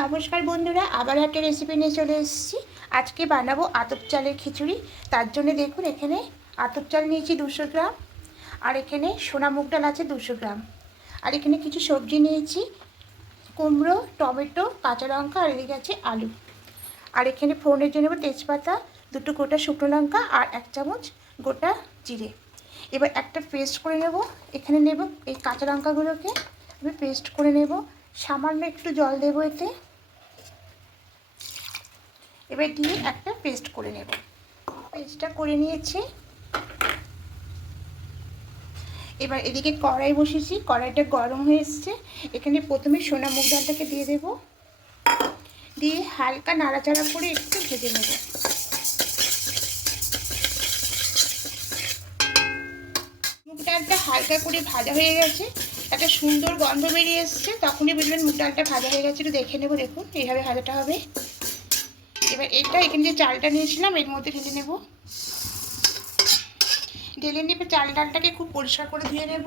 নমস্কার বন্ধুরা, আবার একটা রেসিপি নিয়ে চলে এসেছি। আজকে বানাবো আতপ চালের খিচুড়ি। তার জন্য দেখুন, এখানে আতপ চাল নিয়েছি দুশো গ্রাম, আর এখানে সোনা মুগ ডাল আছে দুশো গ্রাম। আর এখানে কিছু সবজি নিয়েছি, কুমড়ো, টমেটো, কাঁচা লঙ্কা, আর এদিকে আছে আলু। আর এখানে ফোড়নের জন্য তেজপাতা, দুটো গোটা শুকনো লঙ্কা, আর এক চামচ গোটা জিরে। এবার একটা পেস্ট করে নেব। এখানে নেব এই কাঁচা লঙ্কাগুলোকে, আমি পেস্ট করে নেব। সামান্য একটু জল দেবো এতে। এবার দিয়ে একটা পেস্ট করে নেব। পেস্টটা করে নিয়েছি। এবার এদিকে কড়াই বসেছি কড়াইটা গরম হয়ে এসছে। এখানে প্রথমে সোনা মুগ ডালটাকে দিয়ে দেব। দিয়ে হালকা নাড়াচাড়া করে একটু ভেজে নেব। মুগ ডালটা হালকা করে ভাজা হয়ে গেছে। একটা সুন্দর গন্ধ বেরিয়ে এসছে। তখনই বুঝবেন মুগ ডালটা ভাজা হয়ে গেছে। একটু দেখে নেব, দেখুন এইভাবে ভাজাটা হবে। এবার এটা এখানে যে চালটা নিয়েছিলাম, এর মধ্যে ঢেলে নেব। ঢেলে নিয়ে চাল ডালটাকে খুব পরিষ্কার করে ধুয়ে নেব।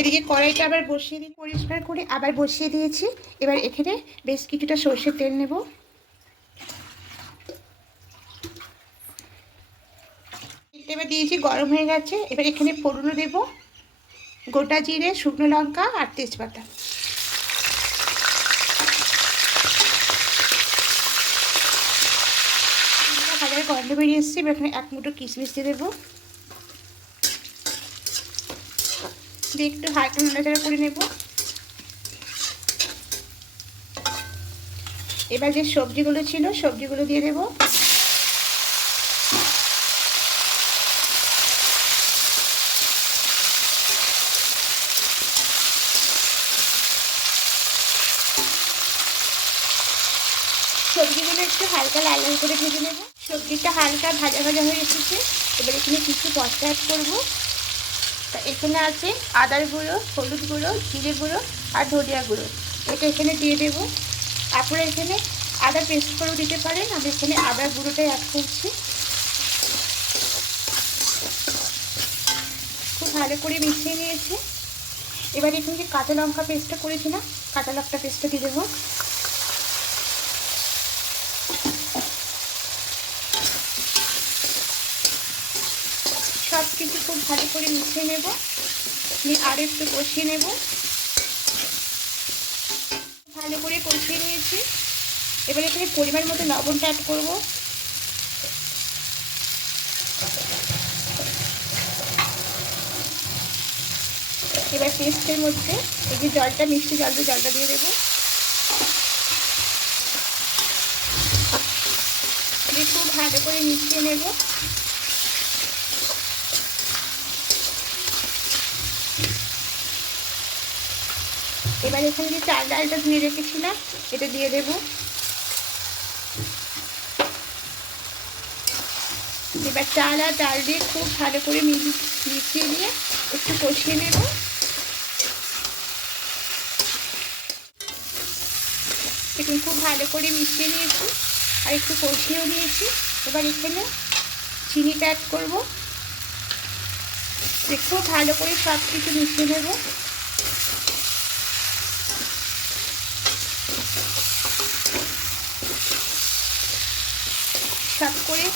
এদিকে কড়াইটা আবার বসিয়ে দিই, পরিষ্কার করে আবার বসিয়ে দিয়েছি। এবার এখানে বেশ কিছুটা সর্ষের তেল নেব। এবার দিয়েছি, গরম হয়ে গেছে। এবার এখানে ফোড়নো দেব। গোটা জিরে, শুকনো লঙ্কা আর তেজপাতা। হাজার গন্ধ বেরিয়ে এসছে এখানে এক মুঠো কিশমিশ দিয়ে দেবো। দিয়ে একটু হালকা নাড়াচাড়া করে নেব। এবার যে সবজিগুলো ছিল, সবজিগুলো দিয়ে দেব। সবজিগুলো একটু হালকা লাল লাল করে ভেজে নেব। সবজিটা হালকা ভাজা ভাজা হয়ে এসেছে। এবার এখানে কিছু মশলা অ্যাড করব। তা এখানে আছে আদার গুঁড়ো, হলুদ গুঁড়ো, জিরে গুঁড়ো আর ধনিয়া গুঁড়ো। এটা এখানে দিয়ে দেবো। তারপরে এখানে আদা পেস্ট করেও দিতে পারেন। আমি এখানে আদার গুঁড়োটাই অ্যাড করছি। খুব ভালো করে মিশিয়ে নিয়েছি। এবার এখানে যে কাঁচা লঙ্কা পেস্টটা করেছি না কাঁচা লঙ্কা পেস্টটা দিয়ে দেবো সব কিছু খুব ভালো করে মিশিয়ে নেব। নিয়ে আর একটু কষিয়ে নেব। ভালো করে কষিয়ে নিয়েছি। এবার এখানে পরিমাণ মতো লবণটা অ্যাড করব। এবার পেস্টের মধ্যে এই যে জলটা, মিষ্টি জলটা জলটা দিয়ে দেবো। দিয়ে খুব ভালো করে মিশিয়ে নেব। এবার এখানে যে চাল ডালটা ধুয়ে রেখেছিলাম, এটা দিয়ে দেব। এবার চাল আর ডাল দিয়ে খুব ভালো করে মিশিয়ে দিয়ে একটু কষিয়ে নেব। দেখুন খুব ভালো করে মিশিয়ে নিয়েছি আর একটু কষিয়েও নিয়েছি। এবার এখানে চিনিটা অ্যাড করব। খুব ভালো করে সব কিছু মিশিয়ে নেব। সব করে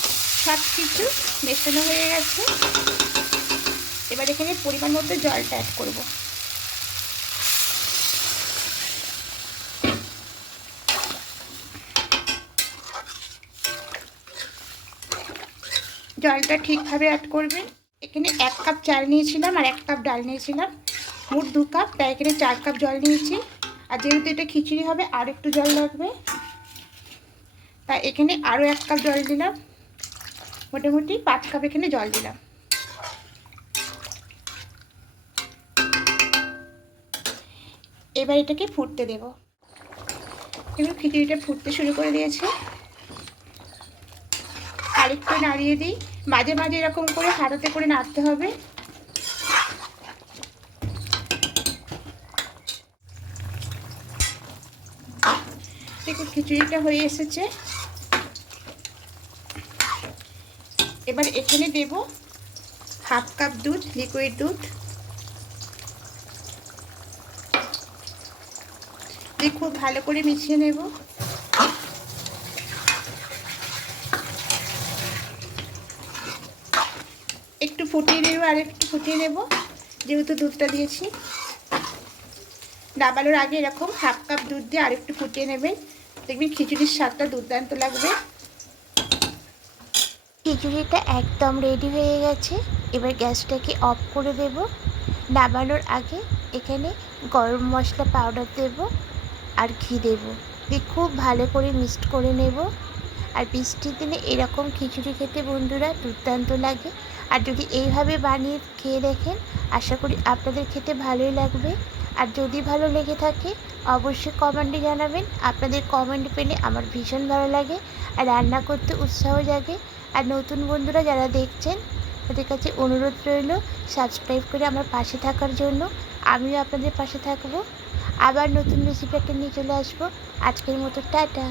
সব কিছু মেশানো হয়ে গেছে। এবার এখানে পরিমাণ মতো জলটা অ্যাড করব। জলটা ঠিকভাবে অ্যাড করবেন। এখানে এক কাপ চাল নিয়েছিলাম আর এক কাপ ডাল নিয়েছিলাম। মোট দু কাপ, তাই এখানে চার কাপ জল নিয়েছি। আর যেহেতু এটা খিচুড়ি হবে আর একটু জল লাগবে। তাই এখানে আরও এক কাপ জল দিলাম। মোটামুটি পাঁচ কাপ এখানে জল দিলাম। এবার এটাকে ফুটতে দেব। এবার খিচুড়িটা ফুটতে শুরু করে দিয়েছে। আরেকটু নাড়িয়ে দিই। মাঝে মাঝে এরকম করে হাতাতে করে নাড়তে হবে। দেখুন, খিচুড়িটা হয়ে এসেছে। এবার এখানে দেব হাফ কাপ দুধ লিকুইড দুধ। দিয়ে খুব ভালো করে মিশিয়ে নেব। একটু ফুটিয়ে নেব, আর একটু ফুটিয়ে নেব, যেহেতু দুধটা দিয়েছি। নামানোর আগে এরকম হাফ কাপ দুধ দিয়ে আরেকটু ফুটিয়ে নেবেন। দেখবেন খিচুড়ির স্বাদটা দুর্দান্ত লাগবে। খিচুড়িটা একদম রেডি হয়ে গেছে। এবার গ্যাসটাকে অফ করে দেব। নামানোর আগে এখানে গরম মশলা পাউডার দেব আর ঘি দেব। দিয়ে খুব ভালো করে মিক্সড করে নেব। আর বৃষ্টির দিনে এরকম খিচুড়ি খেতে বন্ধুরা দুর্দান্ত লাগে। আর যদি এইভাবে বানিয়ে খেয়ে দেখেন, আশা করি আপনাদের খেতে ভালোই লাগবে। আর যদি ভালো লেগে থাকে, অবশ্যই কমেন্টে জানাবেন। আপনাদের কমেন্ট পেলে আমার ভীষণ ভালো লাগে আর রান্না করতে উৎসাহ জাগে। আর নতুন বন্ধুরা যারা দেখছেন, তাদের কাছে অনুরোধ রইল সাবস্ক্রাইব করে আমার পাশে থাকার জন্য। আমিও আপনাদের পাশে থাকব। আবার নতুন রেসিপি একটা নিয়ে চলে আসব। আজকের মতো টাটা।